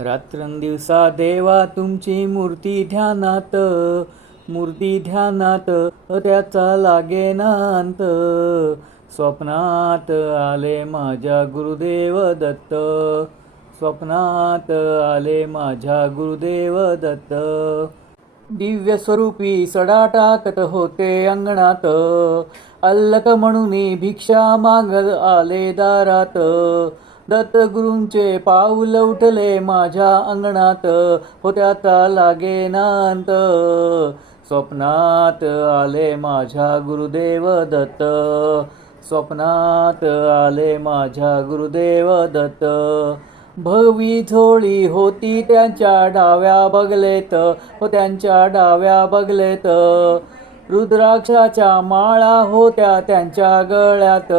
रात्रंदिवसा देवा तुमची मूर्ती ध्यानात त्याचा लागेना अंत. स्वप्नात आले माझ्या गुरुदेव दत्त, स्वप्नात आले माझ्या गुरुदेव दत्त. दिव्य स्वरूपी सडा टाकत होते अंगणात, अल्लक म्हणून भिक्षा मागत आले दारात. दत्तगुरूंचे पाऊल उठले माझ्या अंगणात, हो त्याचा लागेना अंत. स्वप्नात आले माझ्या गुरुदेव दत्त, स्वप्नात आले माझ्या गुरुदेव दत्त. भगवी झोळी होती त्यांच्या डाव्या बगलेत, हो त्यांच्या डाव्या बगलेत. रुद्राक्षाच्या माळा होत्या त्यांच्या गळ्यात,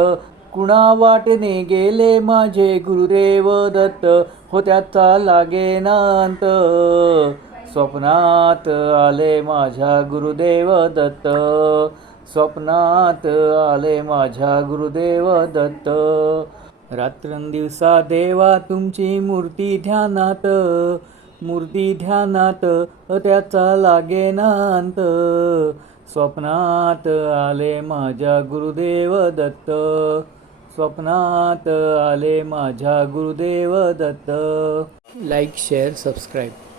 कुणा वाटेने गेले माझे गुरुदेव दत्त, हो त्याचा लागेना अंत. स्वप्नात आले माझ्या गुरुदेव दत्त, स्वप्नात आले माझ्या गुरुदेव दत्त. रात्रंदिवसा देवा तुमची मूर्ती ध्यानात त्याचा लागेना अंत. स्वप्नात आले माझ्या गुरुदेव दत्त, स्वप्नात आले माझ्या Gurudev Datta. Like, share, subscribe.